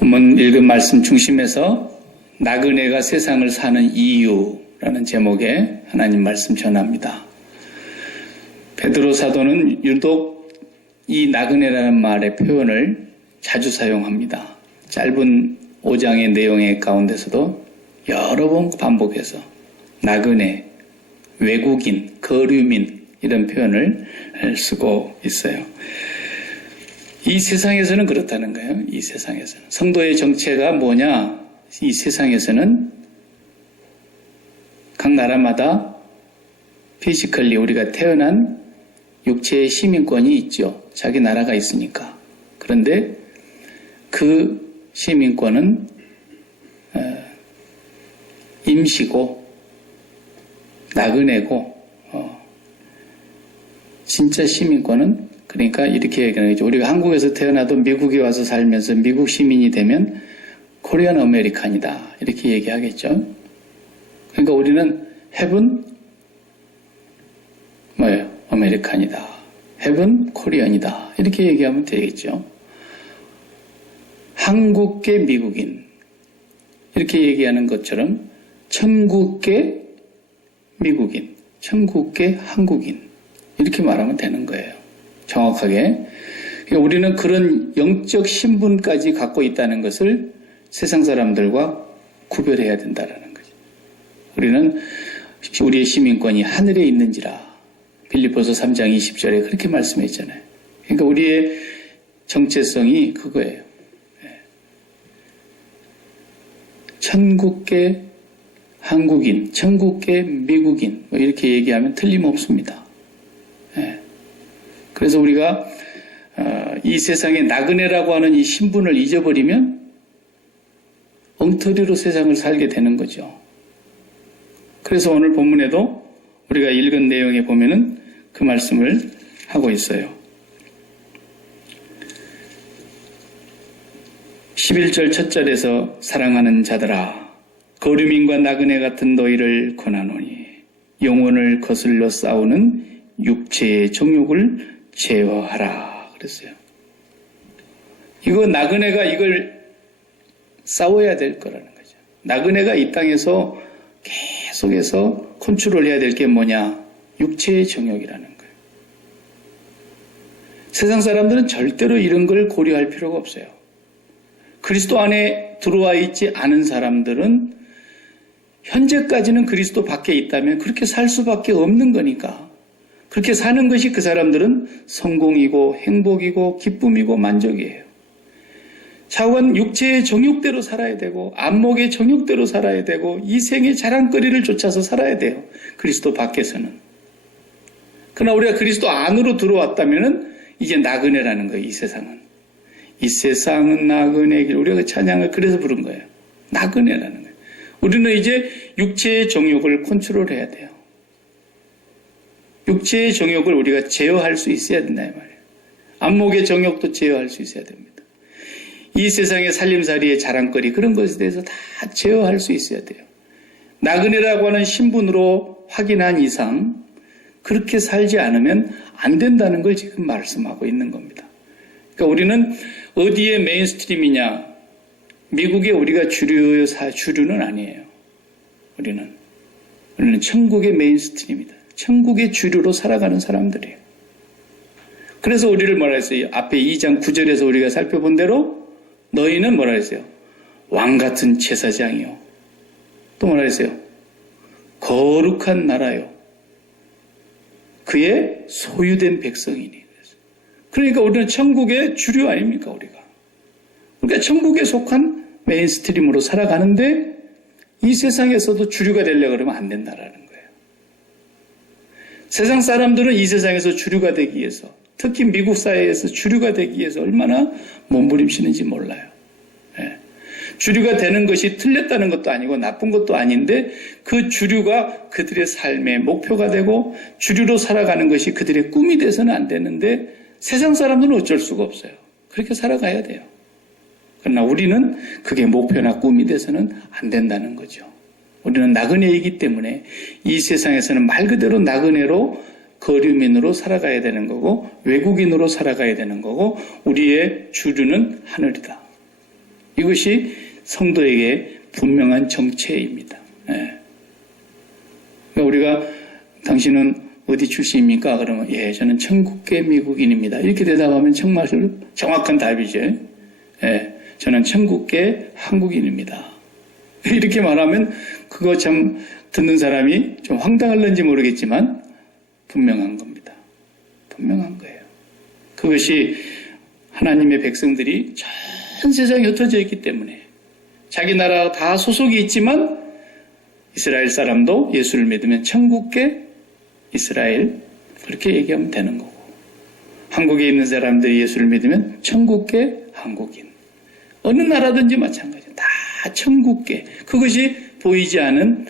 본문 읽은 말씀 중심에서 나그네가 세상을 사는 이유라는 제목의 하나님 말씀 전합니다. 베드로 사도는 유독 이 나그네라는 말의 표현을 자주 사용합니다. 짧은 5장의 내용의 가운데서도 여러 번 반복해서 나그네, 외국인, 거류민 이런 표현을 쓰고 있어요. 이 세상에서는 그렇다는 거예요. 이 세상에서는. 성도의 정체가 뭐냐? 이 세상에서는 각 나라마다 피지컬리 우리가 태어난 육체의 시민권이 있죠. 자기 나라가 있으니까. 그런데 그 시민권은 임시고 나그네고 진짜 시민권은 그러니까 이렇게 얘기하는 거죠. 우리가 한국에서 태어나도 미국에 와서 살면서 미국 시민이 되면 코리안 아메리칸이다 이렇게 얘기하겠죠. 그러니까 우리는 헤븐 뭐예요? 아메리칸이다. 헤븐 코리안이다. 이렇게 얘기하면 되겠죠. 한국계 미국인 이렇게 얘기하는 것처럼 천국계 미국인, 천국계 한국인 이렇게 말하면 되는 거예요. 정확하게. 우리는 그런 영적 신분까지 갖고 있다는 것을 세상 사람들과 구별해야 된다는 거죠. 우리는 우리의 시민권이 하늘에 있는지라 빌립보서 3장 20절에 그렇게 말씀했잖아요. 그러니까 우리의 정체성이 그거예요. 천국계 한국인, 천국계 미국인 뭐 이렇게 얘기하면 틀림없습니다. 그래서 우리가 이 세상에 나그네라고 하는 이 신분을 잊어버리면 엉터리로 세상을 살게 되는 거죠. 그래서 오늘 본문에도 우리가 읽은 내용에 보면은 그 말씀을 하고 있어요. 11절 첫 절에서 사랑하는 자들아 거류민과 나그네 같은 너희를 권하노니 영혼을 거슬러 싸우는 육체의 정욕을 제어하라 그랬어요. 이거 나그네가 이걸 싸워야 될 거라는 거죠. 나그네가 이 땅에서 계속해서 컨트롤해야 될 게 뭐냐? 육체의 정욕이라는 거예요. 세상 사람들은 절대로 이런 걸 고려할 필요가 없어요. 그리스도 안에 들어와 있지 않은 사람들은 현재까지는 그리스도 밖에 있다면 그렇게 살 수밖에 없는 거니까 그렇게 사는 것이 그 사람들은 성공이고 행복이고 기쁨이고 만족이에요. 차원 육체의 정욕대로 살아야 되고 안목의 정욕대로 살아야 되고 이생의 자랑거리를 쫓아서 살아야 돼요. 그리스도 밖에서는. 그러나 우리가 그리스도 안으로 들어왔다면 이제 나그네라는 거예요. 이 세상은. 이 세상은 나그네 길. 우리가 그 찬양을 그래서 부른 거예요. 나그네라는 거예요. 우리는 이제 육체의 정욕을 컨트롤해야 돼요. 육체의 정욕을 우리가 제어할 수 있어야 된다 이 말이에요. 안목의 정욕도 제어할 수 있어야 됩니다. 이 세상의 살림살이의 자랑거리 그런 것에 대해서 다 제어할 수 있어야 돼요. 나그네라고 하는 신분으로 확인한 이상 그렇게 살지 않으면 안 된다는 걸 지금 말씀하고 있는 겁니다. 그러니까 우리는 어디에 메인스트림이냐? 미국에 우리가 주류는 아니에요. 우리는 천국의 메인스트림이다. 천국의 주류로 살아가는 사람들이에요. 그래서 우리를 뭐라 했어요? 앞에 2장 9절에서 우리가 살펴본 대로 너희는 뭐라 했어요? 왕같은 제사장이요. 또 뭐라 했어요? 거룩한 나라요. 그의 소유된 백성이니. 그러니까 우리는 천국의 주류 아닙니까, 우리가? 그러니까 천국에 속한 메인스트림으로 살아가는데 이 세상에서도 주류가 되려고 그러면 안 된다라는 거예요. 세상 사람들은 이 세상에서 주류가 되기 위해서 특히 미국 사회에서 주류가 되기 위해서 얼마나 몸부림치는지 몰라요. 주류가 되는 것이 틀렸다는 것도 아니고 나쁜 것도 아닌데 그 주류가 그들의 삶의 목표가 되고 주류로 살아가는 것이 그들의 꿈이 돼서는 안 되는데 세상 사람들은 어쩔 수가 없어요. 그렇게 살아가야 돼요. 그러나 우리는 그게 목표나 꿈이 돼서는 안 된다는 거죠. 우리는 나그네이기 때문에 이 세상에서는 말 그대로 나그네로 거류민으로 살아가야 되는 거고 외국인으로 살아가야 되는 거고 우리의 주류는 하늘이다. 이것이 성도에게 분명한 정체입니다. 예. 그러니까 우리가 당신은 어디 출신입니까? 그러면 예, 저는 천국계 미국인입니다. 이렇게 대답하면 정말 정확한 답이죠. 예, 저는 천국계 한국인입니다. 이렇게 말하면 그거 참 듣는 사람이 좀 황당할는지 모르겠지만 분명한 겁니다. 분명한 거예요. 그것이 하나님의 백성들이 전 세상에 흩어져 있기 때문에 자기 나라 다 소속이 있지만 이스라엘 사람도 예수를 믿으면 천국계 이스라엘 그렇게 얘기하면 되는 거고, 한국에 있는 사람들이 예수를 믿으면 천국계 한국인, 어느 나라든지 마찬가지예요. 다 천국계. 그것이 보이지 않은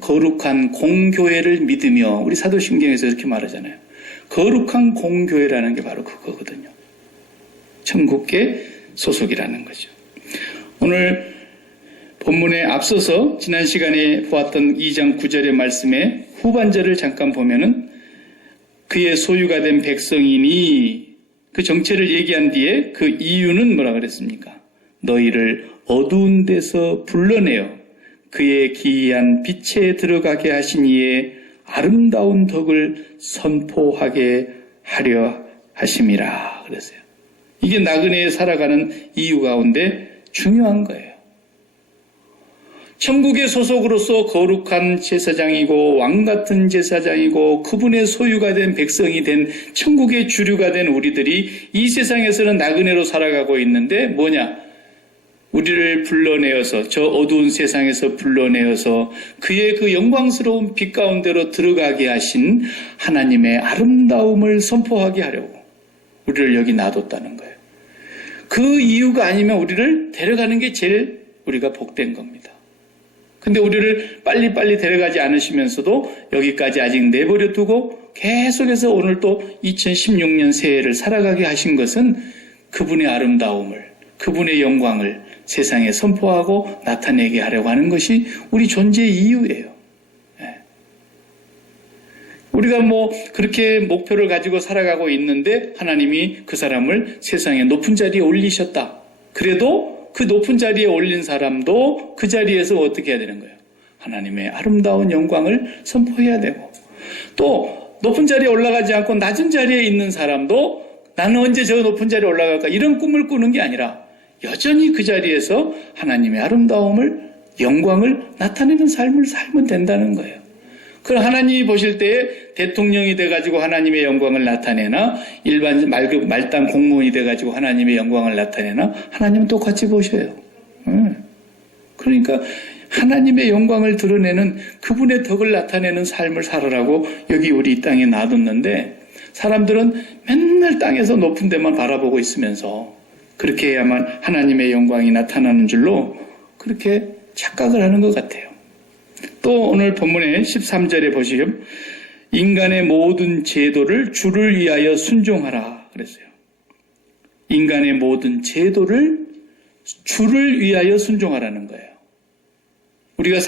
거룩한 공교회를 믿으며, 우리 사도신경에서 이렇게 말하잖아요. 거룩한 공교회라는 게 바로 그거거든요. 천국계 소속이라는 거죠. 오늘 본문에 앞서서 지난 시간에 보았던 2장 9절의 말씀의 후반절을 잠깐 보면은 그의 소유가 된 백성이니, 그 정체를 얘기한 뒤에 그 이유는 뭐라 그랬습니까? 너희를 어두운 데서 불러내어 그의 기이한 빛에 들어가게 하신 이의 아름다운 덕을 선포하게 하려 하심이라 그랬어요. 이게 나그네에 살아가는 이유 가운데 중요한 거예요. 천국의 소속으로서 거룩한 제사장이고 왕같은 제사장이고 그분의 소유가 된 백성이 된 천국의 주류가 된 우리들이 이 세상에서는 나그네로 살아가고 있는데 뭐냐? 우리를 불러내어서, 저 어두운 세상에서 불러내어서 그의 그 영광스러운 빛 가운데로 들어가게 하신 하나님의 아름다움을 선포하게 하려고 우리를 여기 놔뒀다는 거예요. 그 이유가 아니면 우리를 데려가는 게 제일 우리가 복된 겁니다. 근데 우리를 빨리빨리 데려가지 않으시면서도 여기까지 아직 내버려 두고 계속해서 오늘 또 2016년 새해를 살아가게 하신 것은 그분의 아름다움을, 그분의 영광을 세상에 선포하고 나타내게 하려고 하는 것이 우리 존재의 이유예요. 우리가 그렇게 목표를 가지고 살아가고 있는데 하나님이 그 사람을 세상의 높은 자리에 올리셨다. 그래도 그 높은 자리에 올린 사람도 그 자리에서 어떻게 해야 되는 거예요? 하나님의 아름다운 영광을 선포해야 되고, 또 높은 자리에 올라가지 않고 낮은 자리에 있는 사람도 나는 언제 저 높은 자리에 올라갈까 이런 꿈을 꾸는 게 아니라 여전히 그 자리에서 하나님의 아름다움을, 영광을 나타내는 삶을 살면 된다는 거예요. 그럼 하나님이 보실 때에 대통령이 돼가지고 하나님의 영광을 나타내나 일반 말단 공무원이 돼가지고 하나님의 영광을 나타내나 하나님은 똑같이 보셔요. 그러니까 하나님의 영광을 드러내는 그분의 덕을 나타내는 삶을 살아라고 여기 우리 이 땅에 놔뒀는데 사람들은 맨날 땅에서 높은 데만 바라보고 있으면서 그렇게 해야만 하나님의 영광이 나타나는 줄로 그렇게 착각을 하는 것 같아요. 또 오늘 본문의 13절에 보시면 인간의 모든 제도를 주를 위하여 순종하라 그랬어요. 인간의 모든 제도를 주를 위하여 순종하라는 거예요. 우리가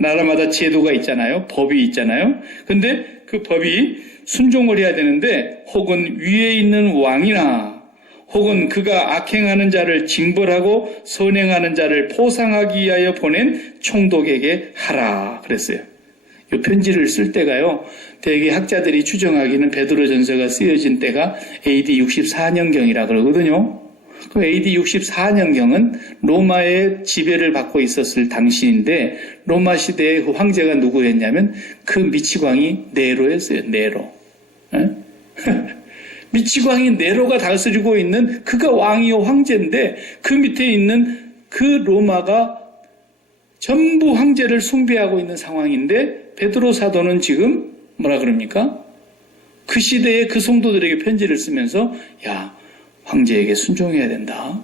나라마다 제도가 있잖아요. 법이 있잖아요. 근데 그 법이 순종을 해야 되는데 혹은 위에 있는 왕이나 혹은 그가 악행하는 자를 징벌하고 선행하는 자를 포상하기 위하여 보낸 총독에게 하라 그랬어요. 이 편지를 쓸 때가요. 대개 학자들이 추정하기는 베드로전서가 쓰여진 때가 AD 64년경이라 그러거든요. 그 AD 64년경은 로마의 지배를 받고 있었을 당시인데 로마 시대의 그 황제가 누구였냐면 그 미치광이 네로였어요. 네로. 미치광이 네로가 다스리고 있는 그가 왕이요 황제인데 그 밑에 있는 그 로마가 전부 황제를 숭배하고 있는 상황인데 베드로 사도는 지금 뭐라 그럽니까? 그 시대에 그 성도들에게 편지를 쓰면서 야, 황제에게 순종해야 된다.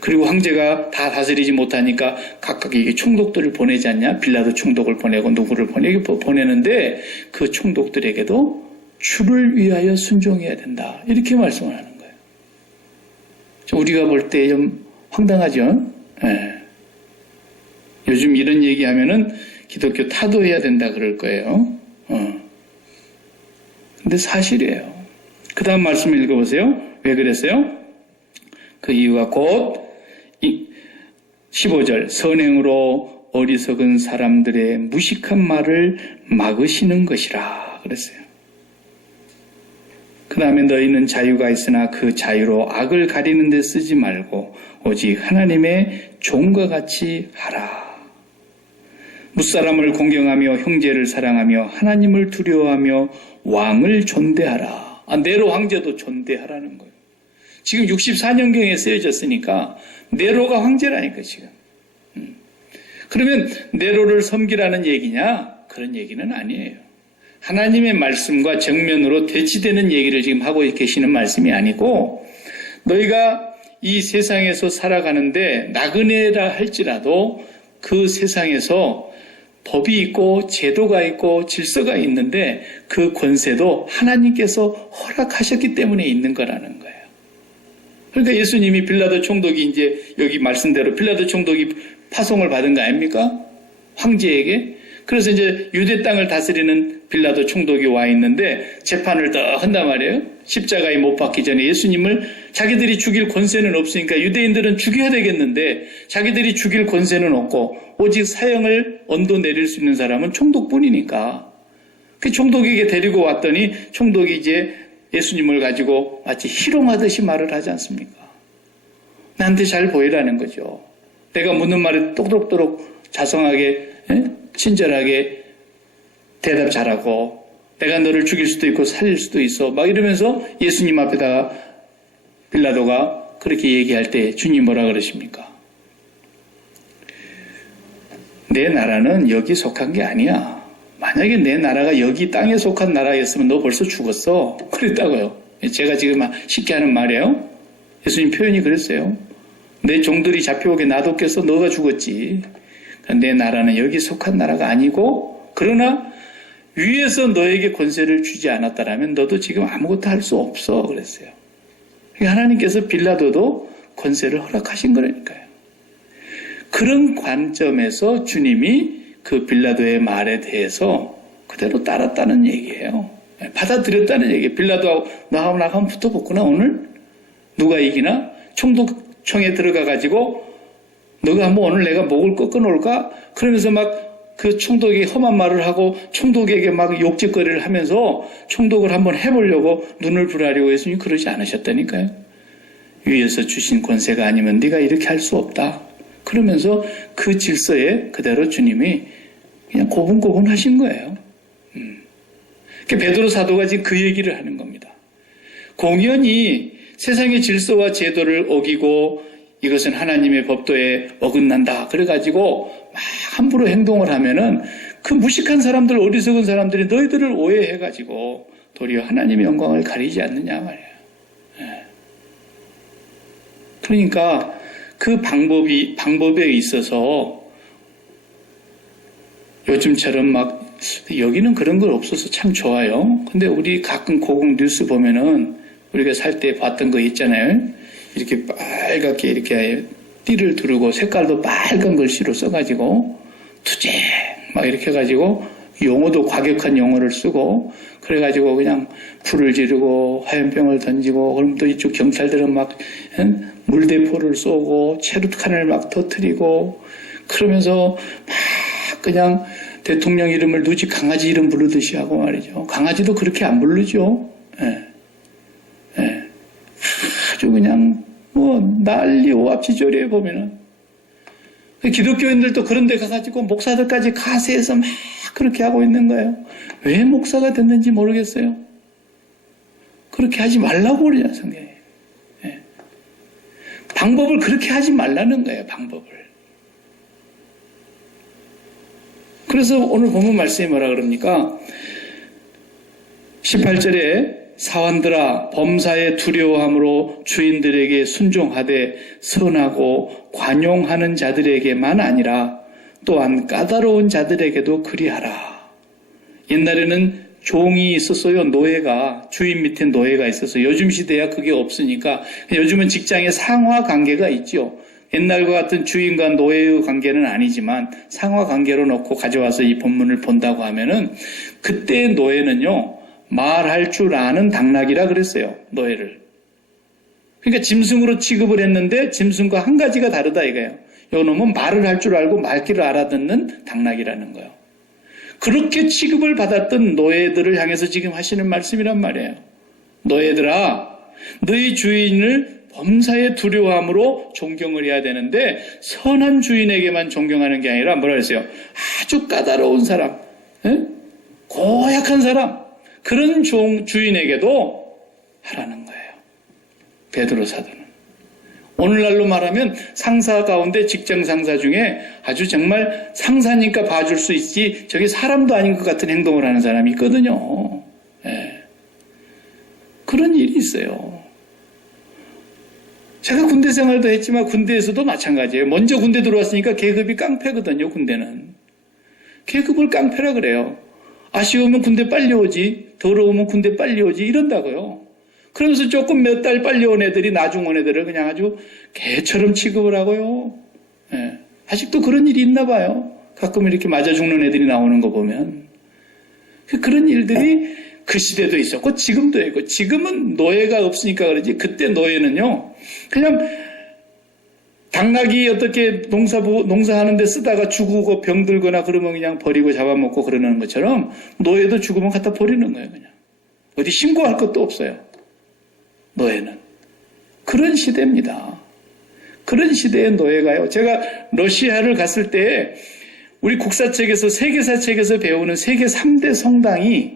그리고 황제가 다 다스리지 못하니까 각각에게 총독들을 보내지 않냐? 빌라도 총독을 보내고 누구를 보내는데 그 총독들에게도 주를 위하여 순종해야 된다. 이렇게 말씀을 하는 거예요. 우리가 볼 때 좀 황당하죠? 네. 요즘 이런 얘기하면은 기독교 타도해야 된다 그럴 거예요. 근데 사실이에요. 그 다음 말씀 읽어보세요. 왜 그랬어요? 그 이유가 곧 15절 선행으로 어리석은 사람들의 무식한 말을 막으시는 것이라 그랬어요. 그 다음에 너희는 자유가 있으나 그 자유로 악을 가리는 데 쓰지 말고 오직 하나님의 종과 같이 하라. 무사람을 공경하며 형제를 사랑하며 하나님을 두려워하며 왕을 존대하라. 네로 황제도 존대하라는 거예요. 지금 64년경에 쓰여졌으니까 네로가 황제라니까 지금. 그러면 네로를 섬기라는 얘기냐? 그런 얘기는 아니에요. 하나님의 말씀과 정면으로 대치되는 얘기를 지금 하고 계시는 말씀이 아니고 너희가 이 세상에서 살아가는데 나그네라 할지라도 그 세상에서 법이 있고 제도가 있고 질서가 있는데 그 권세도 하나님께서 허락하셨기 때문에 있는 거라는 거예요. 그러니까 예수님이 빌라도 총독이 이제 여기 말씀대로 빌라도 총독이 파송을 받은 거 아닙니까? 황제에게. 그래서 이제 유대 땅을 다스리는 빌라도 총독이 와 있는데 재판을 딱 한단 말이에요. 십자가에 못 박기 전에 예수님을 자기들이 죽일 권세는 없으니까 유대인들은 죽여야 되겠는데 자기들이 죽일 권세는 없고 오직 사형을 언도 내릴 수 있는 사람은 총독뿐이니까 그 총독에게 데리고 왔더니 총독이 이제 예수님을 가지고 마치 희롱하듯이 말을 하지 않습니까? 나한테 잘 보이라는 거죠. 내가 묻는 말에 똑똑똑 자성하게 친절하게 대답 잘하고 내가 너를 죽일 수도 있고 살릴 수도 있어 막 이러면서 예수님 앞에다가 빌라도가 그렇게 얘기할 때 주님 뭐라 그러십니까? 내 나라는 여기 속한 게 아니야. 만약에 내 나라가 여기 땅에 속한 나라였으면 너 벌써 죽었어. 그랬다고요. 제가 지금 쉽게 하는 말이에요. 예수님 표현이 그랬어요. 내 종들이 잡혀오게 놔뒀겠어. 너가 죽었지. 내 나라는 여기 속한 나라가 아니고 그러나 위에서 너에게 권세를 주지 않았다라면 너도 지금 아무것도 할 수 없어 그랬어요. 하나님께서 빌라도도 권세를 허락하신 거라니까요. 그런 관점에서 주님이 그 빌라도의 말에 대해서 그대로 따랐다는 얘기예요. 받아들였다는 얘기예요. 빌라도하고 나하고 한번 붙어봤구나 오늘? 누가 이기나? 총독청에 들어가가지고 너가 한번 오늘 내가 목을 꺾어놓을까? 그러면서 막 그 총독이 험한 말을 하고 총독에게 막 욕짓거리를 하면서 총독을 한번 해보려고 눈을 부라리고 예수님이 그러지 않으셨다니까요. 위에서 주신 권세가 아니면 네가 이렇게 할 수 없다. 그러면서 그 질서에 그대로 주님이 그냥 고분고분 하신 거예요. 베드로 사도가 지금 그 얘기를 하는 겁니다. 공연히 세상의 질서와 제도를 어기고 이것은 하나님의 법도에 어긋난다. 그래가지고 막 함부로 행동을 하면은 그 무식한 사람들, 어리석은 사람들이 너희들을 오해해가지고 도리어 하나님의 영광을 가리지 않느냐 말이에요. 그러니까 그 방법에 있어서 요즘처럼 막 여기는 그런 걸 없어서 참 좋아요. 근데 우리 가끔 고국 뉴스 보면은 우리가 살 때 봤던 거 있잖아요. 이렇게 빨갛게 이렇게 띠를 두르고 색깔도 빨간 글씨로 써가지고 투쟁 막 이렇게 해가지고 용어도 과격한 용어를 쓰고 그래가지고 그냥 불을 지르고 화염병을 던지고 그럼 또 이쪽 경찰들은 막 물대포를 쏘고 체류탄을 막 터뜨리고 그러면서 막 그냥 대통령 이름을 누지 강아지 이름 부르듯이 하고 말이죠. 강아지도 그렇게 안 부르죠. 아주 그냥 난리 오합지졸이에요 보면은. 기독교인들도 그런 데 가가지고 목사들까지 가세해서 막 그렇게 하고 있는 거예요. 왜 목사가 됐는지 모르겠어요. 그렇게 하지 말라고 그러냐 성경에. 방법을 그렇게 하지 말라는 거예요. 방법을. 그래서 오늘 본문 말씀이 뭐라 그럽니까? 18절에 사환들아 범사에 두려워함으로 주인들에게 순종하되 선하고 관용하는 자들에게만 아니라 또한 까다로운 자들에게도 그리하라. 옛날에는 종이 있었어요. 노예가 주인 밑에 노예가 있어서 요즘 시대야 그게 없으니까 요즘은 직장에 상하 관계가 있죠. 옛날과 같은 주인과 노예의 관계는 아니지만 상하 관계로 놓고 가져와서 이 본문을 본다고 하면은 그때의 노예는요. 말할 줄 아는 당나귀라 그랬어요. 노예를. 그러니까 짐승으로 취급을 했는데 짐승과 한 가지가 다르다 이거예요. 요놈은 말을 할 줄 알고 말귀를 알아듣는 당나귀라는 거예요. 그렇게 취급을 받았던 노예들을 향해서 지금 하시는 말씀이란 말이에요. 노예들아, 너희 주인을 범사에 두려워함으로 존경을 해야 되는데 선한 주인에게만 존경하는 게 아니라 뭐라 그랬어요? 아주 까다로운 사람, 고약한 사람, 그런 주인에게도 하라는 거예요. 베드로 사도는. 오늘날로 말하면 상사 가운데 직장 상사 중에 아주 정말 상사니까 봐줄 수 있지 저게 사람도 아닌 것 같은 행동을 하는 사람이 있거든요. 예. 그런 일이 있어요. 제가 군대 생활도 했지만 군대에서도 마찬가지예요. 먼저 군대 들어왔으니까 계급이 깡패거든요. 군대는. 계급을 깡패라 그래요. 아쉬우면 군대 빨리 오지, 더러우면 군대 빨리 오지 이런다고요. 그러면서 조금 몇 달 빨리 온 애들이 나중 온 애들을 그냥 아주 개처럼 취급을 하고요. 예. 아직도 그런 일이 있나 봐요. 가끔 이렇게 맞아 죽는 애들이 나오는 거 보면. 그런 일들이 그 시대도 있었고 지금도 있고, 지금은 노예가 없으니까 그러지 그때 노예는요 그냥 당나귀 어떻게 농사하는데 쓰다가 죽고 병들거나 그러면 그냥 버리고 잡아먹고 그러는 것처럼 노예도 죽으면 갖다 버리는 거예요. 그냥 어디 신고할 것도 없어요. 노예는 그런 시대입니다. 그런 시대의 노예가요. 제가 러시아를 갔을 때 우리 국사책에서 세계사책에서 배우는 세계 3대 성당이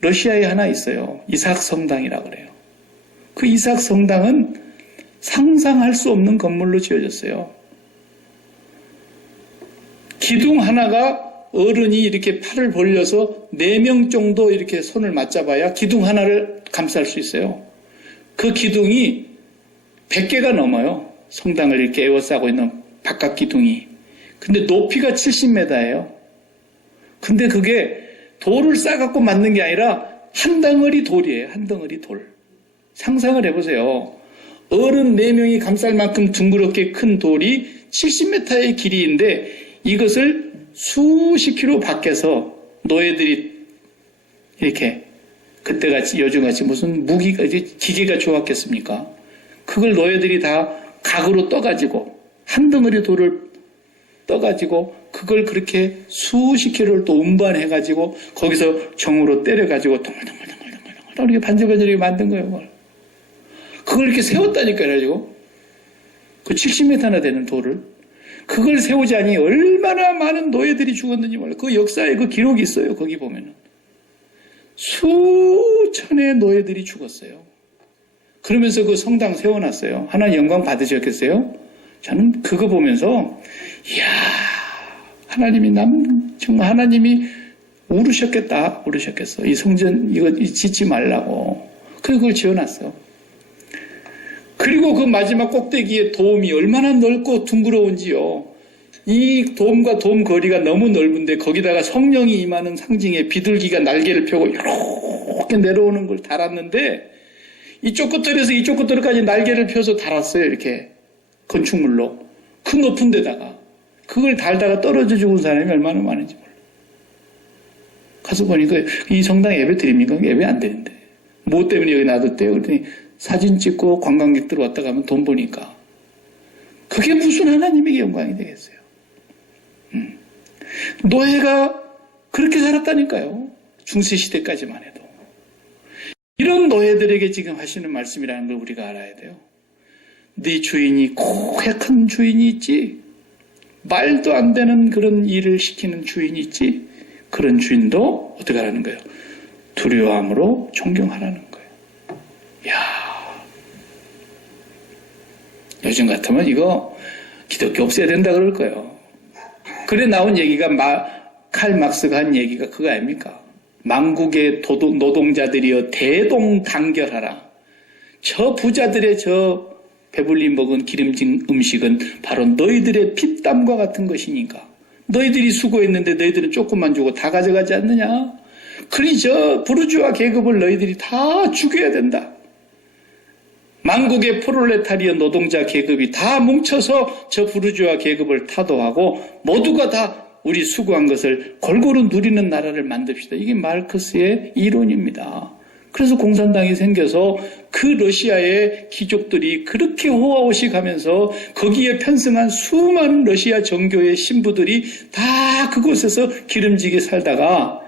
러시아에 하나 있어요. 이삭 성당이라고 그래요. 그 이삭 성당은 상상할 수 없는 건물로 지어졌어요. 기둥 하나가 어른이 이렇게 팔을 벌려서 4명 정도 이렇게 손을 맞잡아야 기둥 하나를 감쌀 수 있어요. 그 기둥이 100개가 넘어요. 성당을 이렇게 에워싸고 있는 바깥 기둥이. 근데 높이가 70m예요. 근데 그게 돌을 싸갖고 만든 게 아니라 한 덩어리 돌이에요. 한 덩어리 돌. 상상을 해보세요. 어른 4명이 감쌀 만큼 둥그렇게 큰 돌이 70m의 길이인데 이것을 수십 킬로 밖에서 노예들이 이렇게 그때같이 요즘같이 무슨 무기가 기계가 좋았겠습니까? 그걸 노예들이 다 각으로 떠가지고 한 덩어리 돌을 떠가지고 그걸 그렇게 수십 킬로를 또 운반해가지고 거기서 정으로 때려가지고 동글동글동글동글 이렇게 반질반질하게 만든 거예요. 그걸 이렇게 세웠다니까요. 그래가지고 그 70m나 되는 돌을 그걸 세우자니 얼마나 많은 노예들이 죽었는지 몰라요. 그 역사에 그 기록이 있어요. 거기 보면은 수천의 노예들이 죽었어요. 그러면서 그 성당 세워놨어요. 하나님 영광 받으셨겠어요? 저는 그거 보면서 이야 하나님이 정말 하나님이 우르셨겠어. 이 성전 이거 짓지 말라고. 그래서 그걸 지어놨어. 그리고 그 마지막 꼭대기에 돔이 얼마나 넓고 둥그러운지요. 이 돔과 돔 거리가 너무 넓은데 거기다가 성령이 임하는 상징의 비둘기가 날개를 펴고 이렇게 내려오는 걸 달았는데 이쪽 끝들에서 이쪽 끝들까지 날개를 펴서 달았어요. 이렇게 건축물로. 그 높은 데다가 그걸 달다가 떨어져 죽은 사람이 얼마나 많은지 몰라요. 가서 보니까 이 성당 예배 드립니까? 예배 안 되는데. 뭐 때문에 여기 놔뒀대요? 그랬더니 사진 찍고 관광객들 왔다 가면 돈 버니까. 그게 무슨 하나님에게 영광이 되겠어요. 노예가 그렇게 살았다니까요. 중세시대까지만 해도. 이런 노예들에게 지금 하시는 말씀이라는 걸 우리가 알아야 돼요. 네 주인이 고약한 주인이 있지. 말도 안 되는 그런 일을 시키는 주인이 있지. 그런 주인도 어떻게 하라는 거예요? 두려워함으로 존경하라는 거예요. 이야, 요즘 같으면 이거 기독교 없애야 된다 그럴 거예요. 그래 나온 얘기가 칼 막스가 한 얘기가 그거 아닙니까? 만국의 노동자들이여 대동단결하라. 저 부자들의 저 배불리 먹은 기름진 음식은 바로 너희들의 피땀과 같은 것이니까. 너희들이 수고했는데 너희들은 조금만 주고 다 가져가지 않느냐? 그러니 저 부르주아 계급을 너희들이 다 죽여야 된다. 만국의 프롤레타리아 노동자 계급이 다 뭉쳐서 저 부르주아 계급을 타도하고 모두가 다 우리 수고한 것을 골고루 누리는 나라를 만듭시다. 이게 마르크스의 이론입니다. 그래서 공산당이 생겨서 그 러시아의 귀족들이 그렇게 호화호식하면서 거기에 편승한 수많은 러시아 정교의 신부들이 다 그곳에서 기름지게 살다가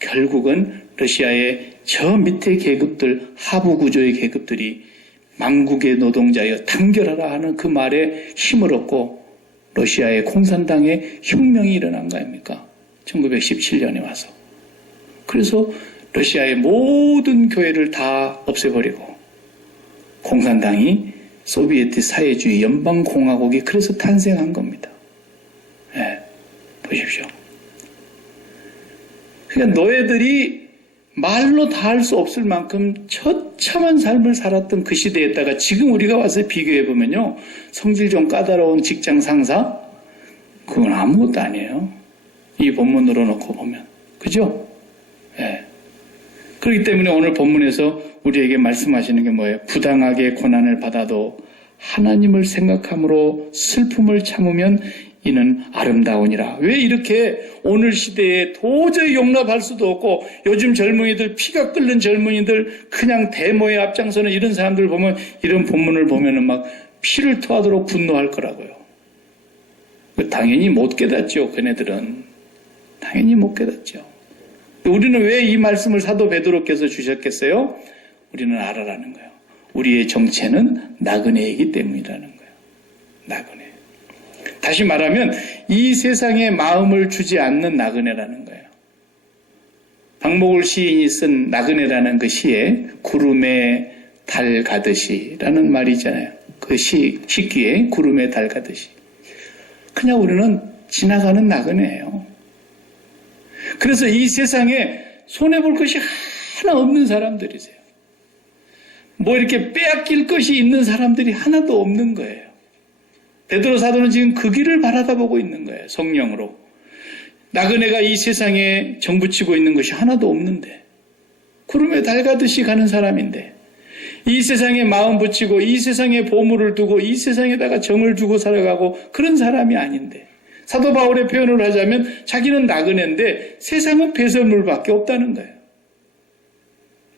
결국은 러시아의 저 밑에 계급들, 하부 구조의 계급들이 망국의 노동자여 단결하라 하는 그 말에 힘을 얻고 러시아의 공산당의 혁명이 일어난 거 아닙니까? 1917년에 와서. 그래서 러시아의 모든 교회를 다 없애버리고 공산당이 소비에트 사회주의 연방공화국이 그래서 탄생한 겁니다. 네, 보십시오. 그러니까 너희들이 말로 다 할 수 없을 만큼 처참한 삶을 살았던 그 시대에다가 지금 우리가 와서 비교해보면요. 성질 좀 까다로운 직장 상사? 그건 아무것도 아니에요. 이 본문으로 놓고 보면. 그죠? 네. 그렇기 때문에 오늘 본문에서 우리에게 말씀하시는 게 뭐예요? 부당하게 고난을 받아도 하나님을 생각함으로 슬픔을 참으면 이는 아름다우니라. 왜 이렇게 오늘 시대에 도저히 용납할 수도 없고 요즘 젊은이들, 피가 끓는 젊은이들 그냥 데모에 앞장서는 이런 사람들 보면 이런 본문을 보면은 막 피를 토하도록 분노할 거라고요. 당연히 못 깨닫죠. 그네들은. 당연히 못 깨닫죠. 우리는 왜 이 말씀을 사도 베드로께서 주셨겠어요? 우리는 알아라는 거예요. 우리의 정체는 나그네이기 때문이라는 거예요. 나그네. 다시 말하면 이 세상에 마음을 주지 않는 나그네라는 거예요. 박목을 시인이 쓴 나그네라는 그 시에 구름에 달 가듯이라는 말이 있잖아요. 그 시기에 구름에 달 가듯이. 그냥 우리는 지나가는 나그네예요. 그래서 이 세상에 손해볼 것이 하나 없는 사람들이세요. 뭐 이렇게 빼앗길 것이 있는 사람들이 하나도 없는 거예요. 베드로 사도는 지금 그 길을 바라다보고 있는 거예요. 성령으로. 나그네가 이 세상에 정부치고 있는 것이 하나도 없는데 구름에 달 가듯이 가는 사람인데 이 세상에 마음 붙이고 이 세상에 보물을 두고 이 세상에다가 정을 주고 살아가고 그런 사람이 아닌데 사도 바울의 표현을 하자면 자기는 나그네인데 세상은 배설물밖에 없다는 거예요.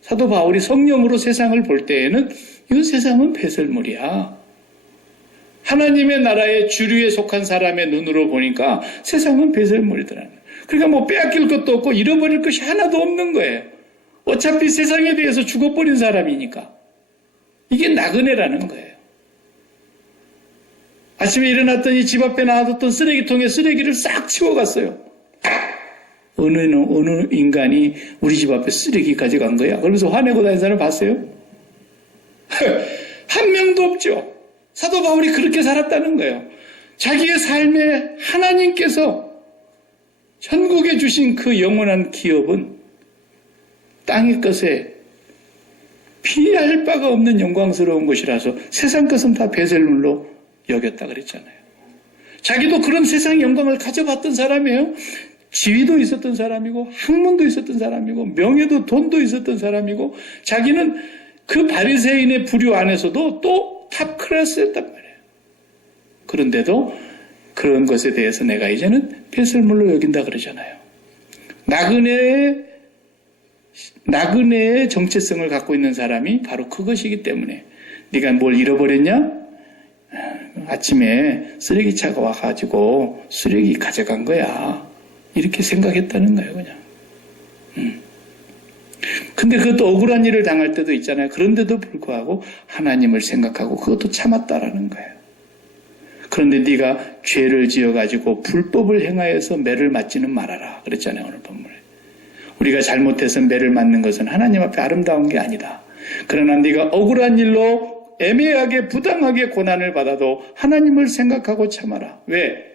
사도 바울이 성령으로 세상을 볼 때에는 이 세상은 배설물이야. 하나님의 나라의 주류에 속한 사람의 눈으로 보니까 세상은 배설물이더라는 거예요. 그러니까 뭐 빼앗길 것도 없고 잃어버릴 것이 하나도 없는 거예요. 어차피 세상에 대해서 죽어버린 사람이니까. 이게 나그네라는 거예요. 아침에 일어났더니 집 앞에 놔뒀던 쓰레기통에 쓰레기를 싹 치워갔어요. 어느 인간이 우리 집 앞에 쓰레기 가져간 거야. 그러면서 화내고 다니는 사람 봤어요? 한 명도 없죠. 사도 바울이 그렇게 살았다는 거예요. 자기의 삶에 하나님께서 천국에 주신 그 영원한 기업은 땅의 것에 비할 바가 없는 영광스러운 것이라서 세상 것은 다 배설물로 여겼다 그랬잖아요. 자기도 그런 세상 영광을 가져봤던 사람이에요. 지위도 있었던 사람이고 학문도 있었던 사람이고 명예도 돈도 있었던 사람이고 자기는 그 바리새인의 부류 안에서도 또 탑 클래스였단 말이에요. 그런데도 그런 것에 대해서 내가 이제는 배설물로 여긴다 그러잖아요. 나그네의 정체성을 갖고 있는 사람이 바로 그것이기 때문에 네가 뭘 잃어버렸냐? 아침에 쓰레기차가 와가지고 쓰레기 가져간 거야. 이렇게 생각했다는 거예요, 그냥. 근데 그것도 억울한 일을 당할 때도 있잖아요. 그런데도 불구하고 하나님을 생각하고 그것도 참았다라는 거예요. 그런데 네가 죄를 지어가지고 불법을 행하여서 매를 맞지는 말아라. 그랬잖아요, 오늘 본문에. 우리가 잘못해서 매를 맞는 것은 하나님 앞에 아름다운 게 아니다. 그러나 네가 억울한 일로 애매하게 부당하게 고난을 받아도 하나님을 생각하고 참아라. 왜?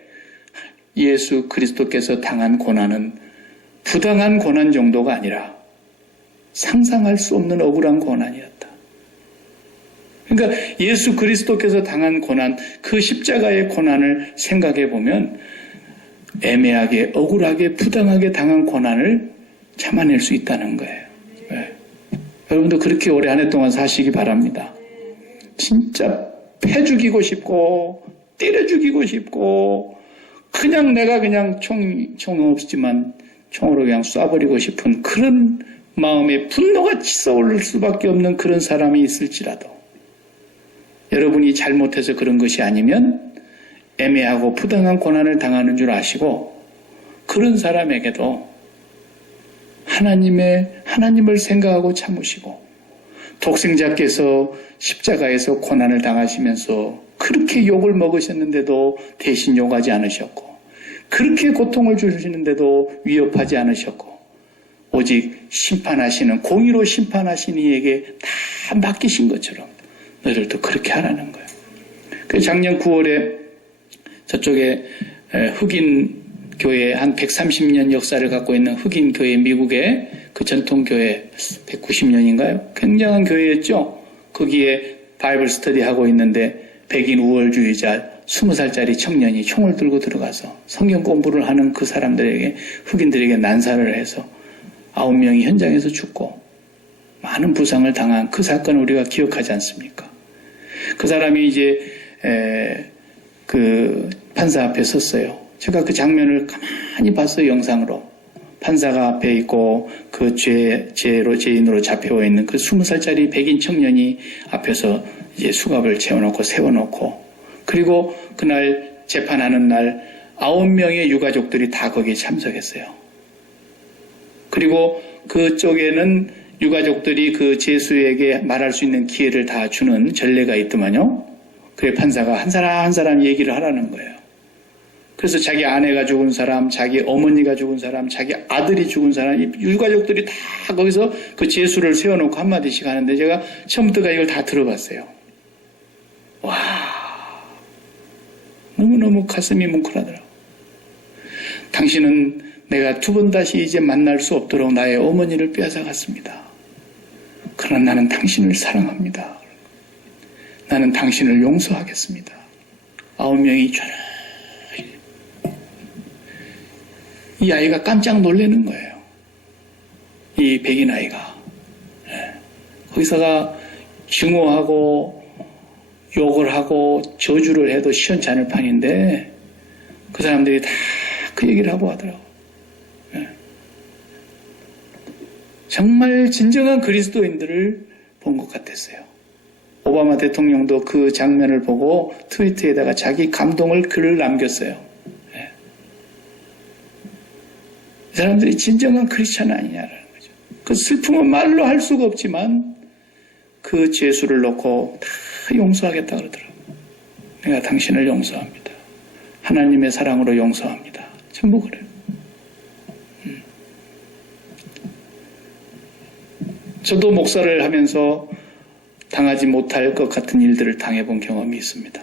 예수 그리스도께서 당한 고난은 부당한 고난 정도가 아니라 상상할 수 없는 억울한 고난이었다. 그러니까 예수 그리스도께서 당한 고난, 그 십자가의 고난을 생각해 보면 애매하게, 억울하게, 부당하게 당한 고난을 참아낼 수 있다는 거예요. 네. 여러분도 그렇게 올해 한 해 동안 사시기 바랍니다. 진짜 패 죽이고 싶고 때려 죽이고 싶고 그냥 내가 그냥 총 없지만 총으로 그냥 쏴버리고 싶은 그런 마음에 분노가 치솟을 수밖에 없는 그런 사람이 있을지라도 여러분이 잘못해서 그런 것이 아니면 애매하고 부당한 고난을 당하는 줄 아시고 그런 사람에게도 하나님을 생각하고 참으시고 독생자께서 십자가에서 고난을 당하시면서 그렇게 욕을 먹으셨는데도 대신 욕하지 않으셨고 그렇게 고통을 주시는데도 위협하지 않으셨고 오직 심판하시는 공의로 심판하신 이에게 다 맡기신 것처럼 너희들도 그렇게 하라는 거예요. 그 작년 9월에 저쪽에 흑인 교회 한 130년 역사를 갖고 있는 흑인 교회 미국의 그 전통 교회 190년인가요? 굉장한 교회였죠. 거기에 바이블 스터디 하고 있는데 백인 우월주의자 20살짜리 청년이 총을 들고 들어가서 성경 공부를 하는 그 사람들에게 흑인들에게 난사를 해서 9명이 현장에서 죽고 많은 부상을 당한 그 사건을 우리가 기억하지 않습니까? 그 사람이 이제 그 판사 앞에 섰어요. 제가 그 장면을 가만히 봤어요. 영상으로. 판사가 앞에 있고 그 죄인으로 잡혀와 있는 그 20살짜리 백인 청년이 앞에서 이제 수갑을 채워놓고 세워놓고 그리고 그날 재판하는 날 9명의 유가족들이 다 거기에 참석했어요. 그리고 그쪽에는 유가족들이 그 죄수에게 말할 수 있는 기회를 다 주는 전례가 있더만요. 그래 판사가 한 사람 한 사람 얘기를 하라는 거예요. 그래서 자기 아내가 죽은 사람, 자기 어머니가 죽은 사람, 자기 아들이 죽은 사람, 유가족들이 다 거기서 그 제수를 세워놓고 한마디씩 하는데 제가 처음부터 이걸 다 들어봤어요. 와, 너무너무 가슴이 뭉클하더라고. 당신은 내가 두 번 다시 이제 만날 수 없도록 나의 어머니를 빼앗아갔습니다. 그러나 나는 당신을 사랑합니다. 나는 당신을 용서하겠습니다. 9명이 쫙 이 아이가 깜짝 놀라는 거예요. 이 백인 아이가. 거기서가 증오하고 욕을 하고 저주를 해도 시원찮을 판인데 그 사람들이 다 그 얘기를 하고 하더라고요. 정말 진정한 그리스도인들을 본 것 같았어요. 오바마 대통령도 그 장면을 보고 트위터에다가 자기 감동을 글을 남겼어요. 이 사람들이 진정한 크리스찬 아니냐라는 거죠. 그 슬픔은 말로 할 수가 없지만 그 죄수를 놓고 다 용서하겠다 그러더라고요. 내가 당신을 용서합니다. 하나님의 사랑으로 용서합니다. 전부 그래요. 저도 목사를 하면서 당하지 못할 것 같은 일들을 당해본 경험이 있습니다.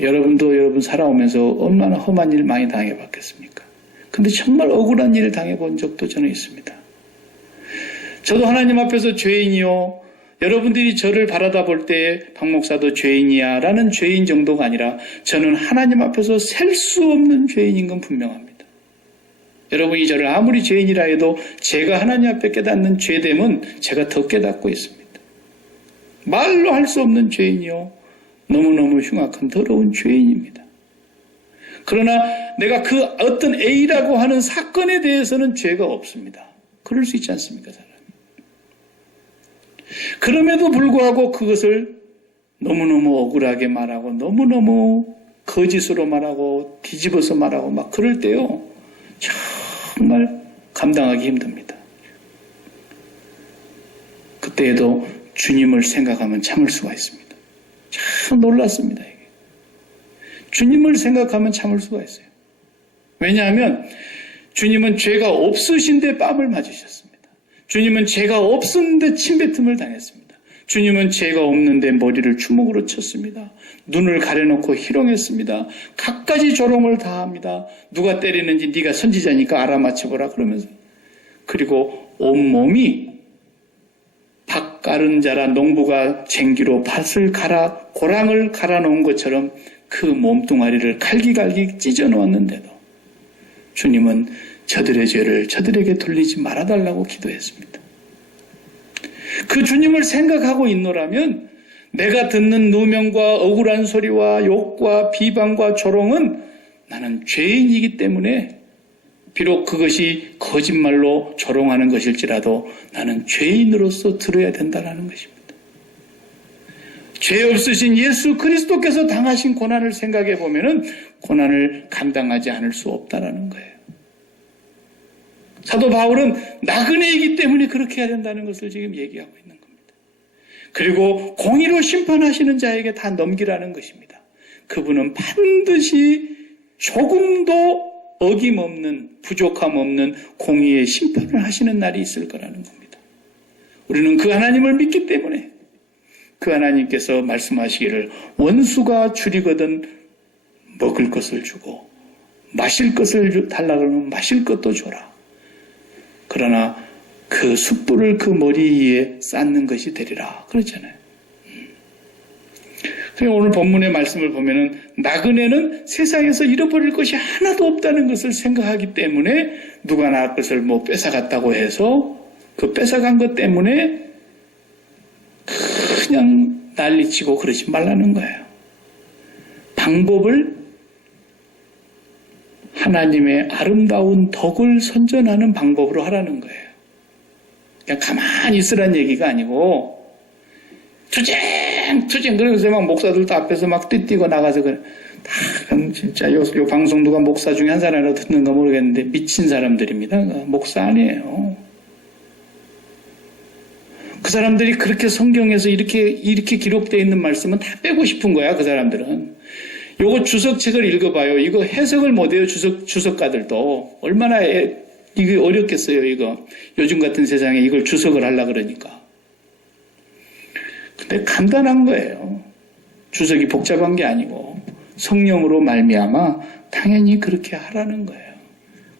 여러분도 여러분 살아오면서 얼마나 험한 일 많이 당해봤겠습니까? 근데 정말 억울한 일을 당해본 적도 저는 있습니다. 저도 하나님 앞에서 죄인이요. 여러분들이 저를 바라다 볼 때 박 목사도 죄인이야 라는 죄인 정도가 아니라 저는 하나님 앞에서 셀 수 없는 죄인인 건 분명합니다. 여러분이 저를 아무리 죄인이라 해도 제가 하나님 앞에 깨닫는 죄됨은 제가 더 깨닫고 있습니다. 말로 할 수 없는 죄인이요. 너무너무 흉악한 더러운 죄인입니다. 그러나 내가 그 어떤 A라고 하는 사건에 대해서는 죄가 없습니다. 그럴 수 있지 않습니까, 사람이? 그럼에도 불구하고 그것을 너무너무 억울하게 말하고 너무너무 거짓으로 말하고 뒤집어서 말하고 막 그럴 때요. 정말 감당하기 힘듭니다. 그때에도 주님을 생각하면 참을 수가 있습니다. 참 놀랐습니다. 이게. 주님을 생각하면 참을 수가 있어요. 왜냐하면 주님은 죄가 없으신데 뺨을 맞으셨습니다. 주님은 죄가 없었는데 침뱉음을 당했습니다. 주님은 죄가 없는데 머리를 주먹으로 쳤습니다. 눈을 가려놓고 희롱했습니다. 갖가지 조롱을 다 합니다. 누가 때리는지 네가 선지자니까 알아맞혀보라 그러면서. 그리고 온몸이 닭 가른 자라 농부가 쟁기로 밭을 갈아 고랑을 갈아놓은 것처럼 그 몸뚱아리를 갈기갈기 찢어놓았는데도 주님은 저들의 죄를 저들에게 돌리지 말아달라고 기도했습니다. 그 주님을 생각하고 있노라면 내가 듣는 누명과 억울한 소리와 욕과 비방과 조롱은 나는 죄인이기 때문에 비록 그것이 거짓말로 조롱하는 것일지라도 나는 죄인으로서 들어야 된다는 것입니다. 죄 없으신 예수 그리스도께서 당하신 고난을 생각해 보면은 고난을 감당하지 않을 수 없다라는 거예요. 사도 바울은 나그네이기 때문에 그렇게 해야 된다는 것을 지금 얘기하고 있는 겁니다. 그리고 공의로 심판하시는 자에게 다 넘기라는 것입니다. 그분은 반드시 조금도 어김없는, 부족함 없는 공의의 심판을 하시는 날이 있을 거라는 겁니다. 우리는 그 하나님을 믿기 때문에 그 하나님께서 말씀하시기를 원수가 줄이거든 먹을 것을 주고 마실 것을 달라 그러면 마실 것도 줘라. 그러나 그 숯불을 그 머리 위에 쌓는 것이 되리라. 그렇잖아요. 그러니까 오늘 본문의 말씀을 보면은 나그네는 세상에서 잃어버릴 것이 하나도 없다는 것을 생각하기 때문에 누가 나 것을 뭐 뺏어갔다고 해서 그 뺏어간 것 때문에 그냥 난리치고 그러지 말라는 거예요. 방법을 하나님의 아름다운 덕을 선전하는 방법으로 하라는 거예요. 그냥 가만히 있으란 얘기가 아니고 투쟁 그러면서 막 목사들도 앞에서 막 뛰뛰고 나가서 그래. 다 진짜 요 방송 누가 목사 중에 한 사람이라도 듣는가 모르겠는데 미친 사람들입니다. 목사 아니에요. 그 사람들이 그렇게 성경에서 이렇게 기록되어 있는 말씀은 다 빼고 싶은 거야. 그 사람들은. 요거 주석책을 읽어봐요. 이거 해석을 못해요. 주석가들도. 얼마나 이게 어렵겠어요. 이거 요즘 같은 세상에 이걸 주석을 하려고 그러니까. 근데 간단한 거예요. 주석이 복잡한 게 아니고 성령으로 말미암아 당연히 그렇게 하라는 거예요.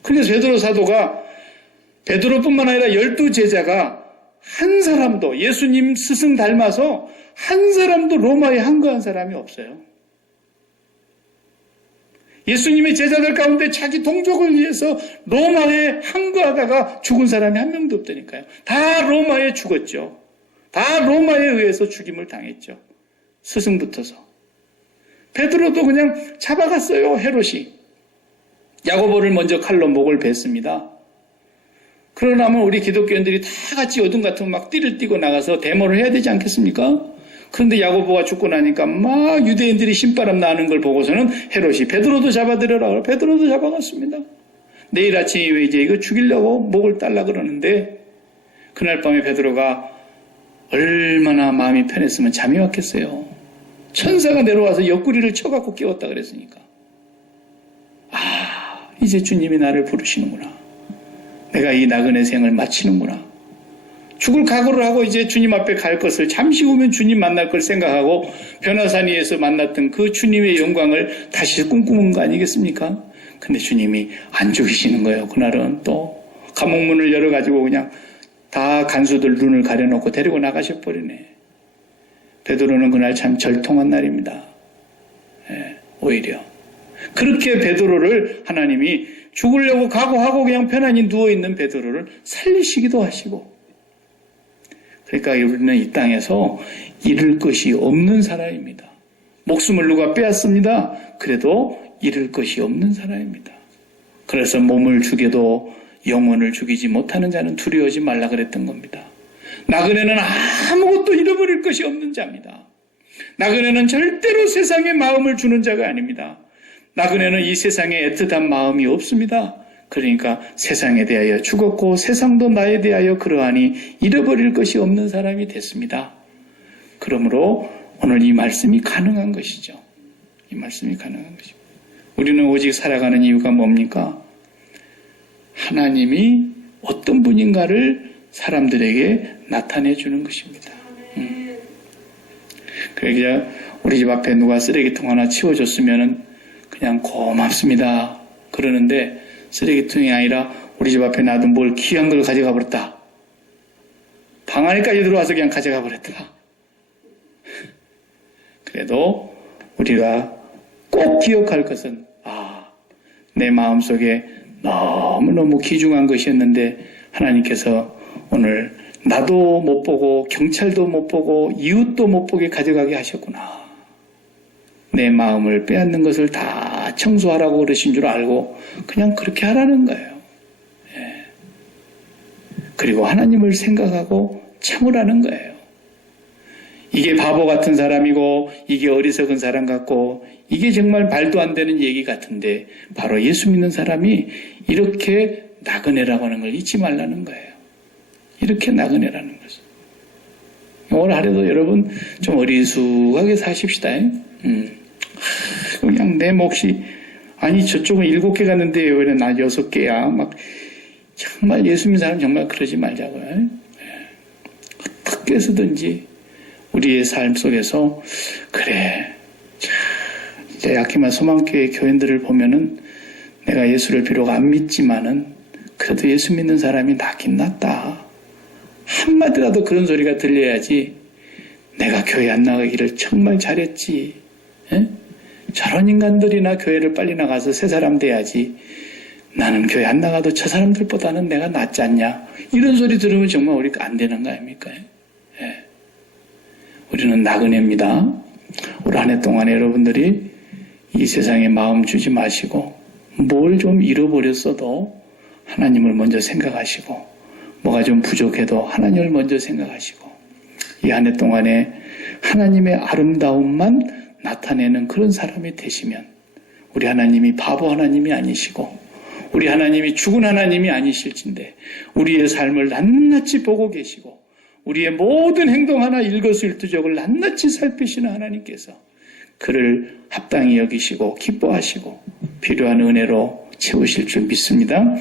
그래서 베드로 사도가 베드로뿐만 아니라 12제자가 한 사람도 예수님 스승 닮아서 한 사람도 로마에 항거한 사람이 없어요. 예수님의 제자들 가운데 자기 동족을 위해서 로마에 항거하다가 죽은 사람이 한 명도 없다니까요. 다 로마에 죽었죠. 다 로마에 의해서 죽임을 당했죠. 스승부터서. 베드로도 그냥 잡아갔어요. 헤롯이. 야고보를 먼저 칼로 목을 뱄습니다. 그러려면 우리 기독교인들이 다 같이 어둠 같으면 막 띠를 띠고 나가서 데모를 해야 되지 않겠습니까? 그런데 야고보가 죽고 나니까 막 유대인들이 신바람 나는 걸 보고서는 헤롯이 베드로도 잡아들여라 그러고 베드로도 잡아갔습니다. 내일 아침에 이제 이거 죽이려고 목을 딸라 그러는데 그날 밤에 베드로가 얼마나 마음이 편했으면 잠이 왔겠어요. 천사가 내려와서 옆구리를 쳐갖고 깨웠다 그랬으니까. 아, 이제 주님이 나를 부르시는구나. 내가 이 나그네 생을 마치는구나. 죽을 각오를 하고 이제 주님 앞에 갈 것을 잠시 후면 주님 만날 걸 생각하고 변화산 위에서 만났던 그 주님의 영광을 다시 꿈꾸는 거 아니겠습니까? 근데 주님이 안 죽이시는 거예요. 그날은 또 감옥문을 열어가지고 그냥 다 간수들 눈을 가려놓고 데리고 나가셔버리네. 베드로는 그날 참 절통한 날입니다. 예, 오히려. 그렇게 베드로를 하나님이 죽으려고 각오하고 그냥 편안히 누워있는 베드로를 살리시기도 하시고. 그러니까 우리는 이 땅에서 잃을 것이 없는 사람입니다. 목숨을 누가 빼앗습니다. 그래도 잃을 것이 없는 사람입니다. 그래서 몸을 죽여도 영혼을 죽이지 못하는 자는 두려워하지 말라 그랬던 겁니다. 나그네는 아무것도 잃어버릴 것이 없는 자입니다. 나그네는 절대로 세상에 마음을 주는 자가 아닙니다. 나그네는 이 세상에 애틋한 마음이 없습니다. 그러니까 세상에 대하여 죽었고 세상도 나에 대하여 그러하니 잃어버릴 것이 없는 사람이 됐습니다. 그러므로 오늘 이 말씀이 가능한 것이죠. 이 말씀이 가능한 것입니다. 우리는 오직 살아가는 이유가 뭡니까? 하나님이 어떤 분인가를 사람들에게 나타내 주는 것입니다. 그러니까 우리 집 앞에 누가 쓰레기통 하나 치워줬으면 그냥 고맙습니다. 그러는데 쓰레기통이 아니라 우리 집 앞에 놔둔 뭘 귀한 걸 가져가 버렸다. 방 안에까지 들어와서 그냥 가져가 버렸다. 그래도 우리가 꼭 기억할 것은 내 마음속에 너무너무 귀중한 것이었는데 하나님께서 오늘 나도 못 보고 경찰도 못 보고 이웃도 못 보게 가져가게 하셨구나. 내 마음을 빼앗는 것을 다 청소하라고 그러신 줄 알고 그냥 그렇게 하라는 거예요. 그리고 하나님을 생각하고 참으라는 거예요. 이게 바보 같은 사람이고 이게 어리석은 사람 같고 이게 정말 말도 안 되는 얘기 같은데 바로 예수 믿는 사람이 이렇게 나그네라고 하는 걸 잊지 말라는 거예요. 이렇게 나그네라는 것을. 오늘 하루도 여러분 좀 어리숙하게 사십시다. 그냥 내 몫이 아니 저쪽은 7개 갔는데 왜 나 6개야. 막 정말 예수 믿는 사람 정말 그러지 말자고요. 어떻게 해서든지 우리의 삶 속에서 그래 이제 야키마 소망교회 교인들을 보면은 내가 예수를 비록 안 믿지만은 그래도 예수 믿는 사람이 낫긴 낫다. 한마디라도 그런 소리가 들려야지 내가 교회 안 나가기를 정말 잘했지. 에? 저런 인간들이나 교회를 빨리 나가서 새 사람 돼야지. 나는 교회 안 나가도 저 사람들보다는 내가 낫지 않냐. 이런 소리 들으면 정말 우리가 안 되는 거 아닙니까? 예. 우리는 나그네입니다. 올 한 해 동안에 여러분들이 이 세상에 마음 주지 마시고 뭘 좀 잃어버렸어도 하나님을 먼저 생각하시고 뭐가 좀 부족해도 하나님을 먼저 생각하시고 이 한 해 동안에 하나님의 아름다움만 나타내는 그런 사람이 되시면 우리 하나님이 바보 하나님이 아니시고 우리 하나님이 죽은 하나님이 아니실진데 우리의 삶을 낱낱이 보고 계시고 우리의 모든 행동 하나 일거수일투족을 낱낱이 살피시는 하나님께서 그를 합당히 여기시고 기뻐하시고 필요한 은혜로 채우실 줄 믿습니다.